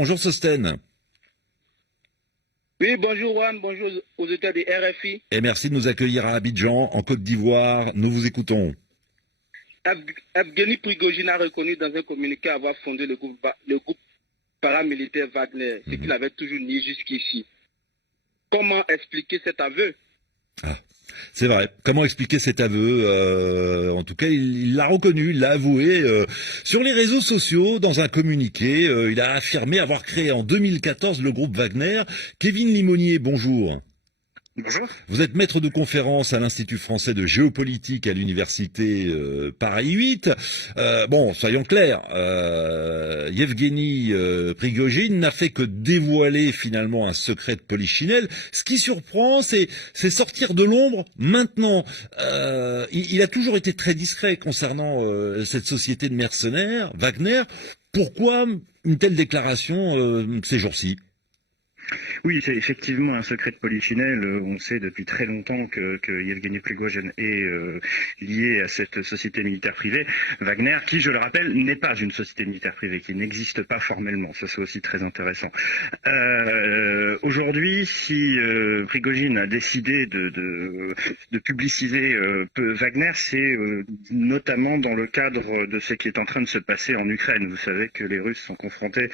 Bonjour Sosten, Oui, bonjour Juan, bonjour aux auditeurs de RFI. et merci de nous accueillir à Abidjan, en Côte d'Ivoire. Nous vous écoutons. Evgeny Prigojine a reconnu dans un communiqué avoir fondé le groupe paramilitaire Wagner, ce Mhm. qu'il avait toujours nié jusqu'ici. Comment expliquer cet aveu? Ah, c'est vrai. Comment expliquer cet aveu? En tout cas, il l'a reconnu, il l'a avoué. Sur les réseaux sociaux, dans un communiqué, il a affirmé avoir créé en 2014 le groupe Wagner. Kevin Limonier, bonjour. Bonjour. Vous êtes maître de conférence à l'Institut français de géopolitique à l'université Paris 8. Bon, soyons clairs, Yevgeny Prigojine n'a fait que dévoiler finalement un secret de Polichinelle. Ce qui surprend, c'est sortir de l'ombre maintenant. Il a toujours été très discret concernant cette société de mercenaires, Wagner. Pourquoi une telle déclaration ces jours-ci? Oui, c'est effectivement un secret de Polichinelle. On sait depuis très longtemps que Yevgeny Prigojine est lié à cette société militaire privée, Wagner, qui, je le rappelle, n'est pas une société militaire privée, qui n'existe pas formellement. Ça, c'est aussi très intéressant. Aujourd'hui, si Prigojine a décidé de publiciser Wagner, c'est notamment dans le cadre de ce qui est en train de se passer en Ukraine. Vous savez que les Russes sont confrontés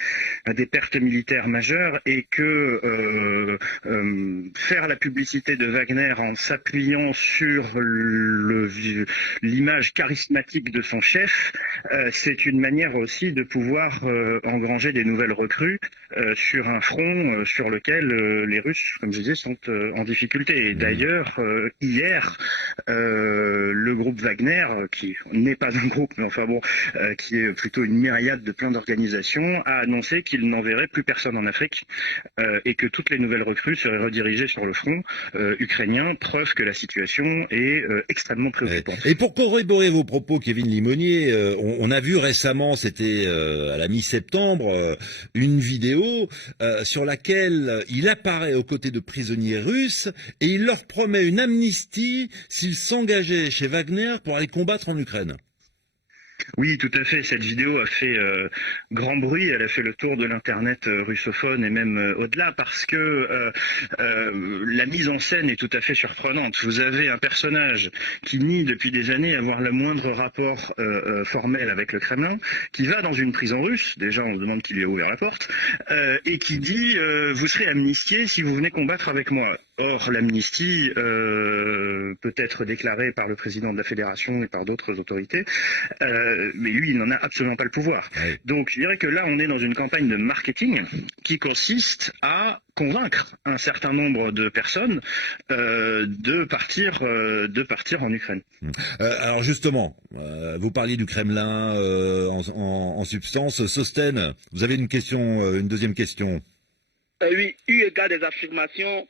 à des pertes militaires majeures et que faire la publicité de Wagner en s'appuyant sur l'image charismatique de son chef, c'est une manière aussi de pouvoir engranger des nouvelles recrues sur un front sur lequel les Russes, comme je disais, sont en difficulté. Et d'ailleurs, hier, le groupe Wagner, qui n'est pas un groupe, mais enfin bon, qui est plutôt une myriade de plein d'organisations, a annoncé qu'il n'enverrait plus personne en Afrique et que toutes les nouvelles recrues seraient redirigées sur le front ukrainien, preuve que la situation est extrêmement préoccupante. Et pour corroborer vos propos, Kevin Limonier, on a vu récemment, c'était à la mi-septembre, une vidéo sur laquelle il apparaît aux côtés de prisonniers russes et il leur promet une amnistie s'ils s'engageaient chez Wagner pour aller combattre en Ukraine. Oui, tout à fait. Cette vidéo a fait grand bruit. Elle a fait le tour de l'internet russophone et même au-delà parce que la mise en scène est tout à fait surprenante. Vous avez un personnage qui nie depuis des années avoir le moindre rapport formel avec le Kremlin, qui va dans une prison russe. Déjà, on se demande qui lui a ouvert la porte et qui dit vous serez amnistié si vous venez combattre avec moi. Or, l'amnistie peut être déclarée par le président de la fédération et par d'autres autorités, mais lui, il n'en a absolument pas le pouvoir. Ouais. Donc, je dirais que là, on est dans une campagne de marketing qui consiste à convaincre un certain nombre de personnes de partir en Ukraine. Alors justement, vous parliez du Kremlin en substance. Sosten, vous avez une question, une deuxième question. Oui, eu égard des affirmations,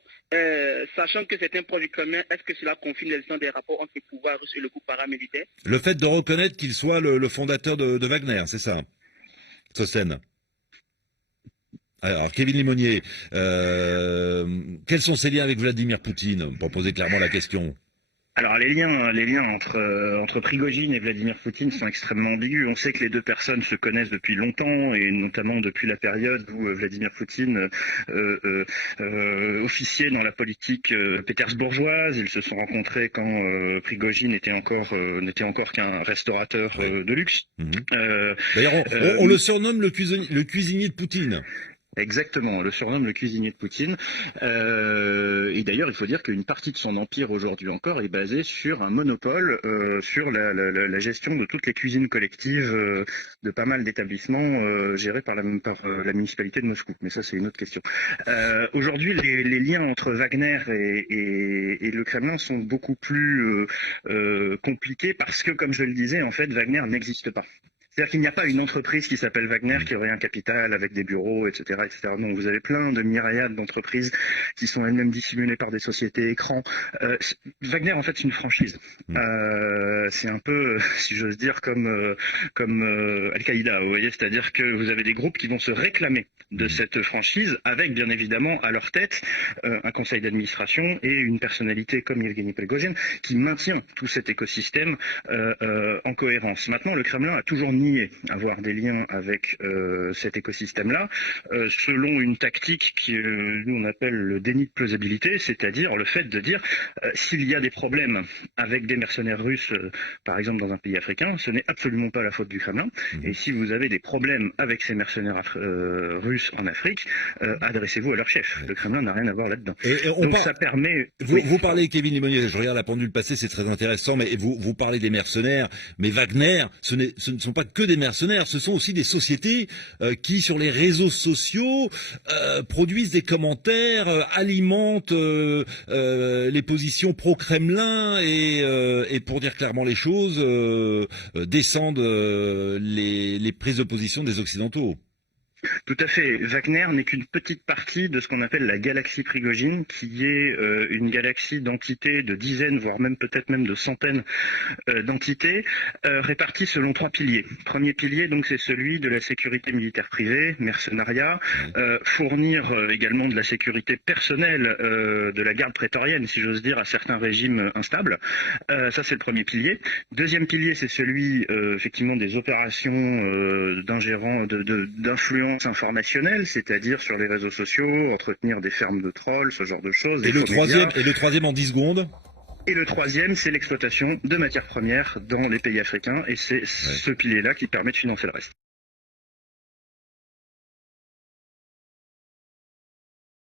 sachant que c'est un proche du Kremlin, est-ce que cela confirme l'existence des rapports entre les pouvoirs russes et le groupe paramilitaire? Le fait de reconnaître qu'il soit le fondateur de Wagner, c'est ça, Sosten? Alors, Kevin Limonier, quels sont ses liens avec Vladimir Poutine, pour poser clairement la question? Alors les liens entre Prigojine et Vladimir Poutine sont extrêmement ambigus. On sait que les deux personnes se connaissent depuis longtemps et notamment depuis la période où Vladimir Poutine officiait dans la politique pétersbourgeoise. Ils se sont rencontrés quand Prigojine n'était encore qu'un restaurateur Oui. de luxe. Mhm. Euh, D'ailleurs, on le surnomme le cuisinier de Poutine. Exactement, on le surnomme le cuisinier de Poutine. Et d'ailleurs, il faut dire qu'une partie de son empire aujourd'hui encore est basée sur un monopole, sur la gestion de toutes les cuisines collectives de pas mal d'établissements gérés par la municipalité de Moscou. Mais ça, c'est une autre question. Aujourd'hui, les liens entre Wagner et le Kremlin sont beaucoup plus compliqués parce que, comme je le disais, en fait, Wagner n'existe pas. C'est-à-dire qu'il n'y a pas une entreprise qui s'appelle Wagner qui aurait un capital avec des bureaux, etc., etc. Non, vous avez plein de myriades d'entreprises qui sont elles-mêmes dissimulées par des sociétés écrans. Wagner, en fait, c'est une franchise. C'est un peu, si j'ose dire, comme Al-Qaïda, vous voyez, c'est-à-dire que vous avez des groupes qui vont se réclamer de cette franchise, avec bien évidemment à leur tête un conseil d'administration et une personnalité comme Yevgeny Prigojine qui maintient tout cet écosystème en cohérence. Maintenant, le Kremlin a toujours nié nier avoir des liens avec cet écosystème-là, selon une tactique qui nous on appelle le déni de plausibilité, c'est-à-dire le fait de dire s'il y a des problèmes avec des mercenaires russes, par exemple dans un pays africain, ce n'est absolument pas la faute du Kremlin. Et si vous avez des problèmes avec ces mercenaires russes en Afrique, adressez-vous à leur chef. Le Kremlin n'a rien à voir là-dedans. Donc ça permet... Vous parlez, Kevin Limonier, je regarde la pendule passer, c'est très intéressant, mais vous parlez des mercenaires, mais Wagner, ce ne sont pas que des mercenaires, ce sont aussi des sociétés qui, sur les réseaux sociaux, produisent des commentaires, alimentent les positions pro-Kremlin et pour dire clairement les choses, descendent les prises de position des Occidentaux. Tout à fait. Wagner n'est qu'une petite partie de ce qu'on appelle la galaxie Prigogine, qui est une galaxie d'entités, de dizaines, voire même peut-être même de centaines d'entités, réparties selon 3 piliers. Premier pilier, donc, c'est celui de la sécurité militaire privée, mercenariat, fournir également de la sécurité personnelle, de la garde prétorienne, si j'ose dire, à certains régimes instables. Ça, c'est le premier pilier. Deuxième pilier, c'est celui, effectivement, des opérations d'influence informationnelle, c'est-à-dire sur les réseaux sociaux, entretenir des fermes de trolls, ce genre de choses. Et le troisième en 10 secondes? Et le troisième, c'est l'exploitation de matières premières dans les pays africains, et c'est ce pilier-là qui permet de financer le reste.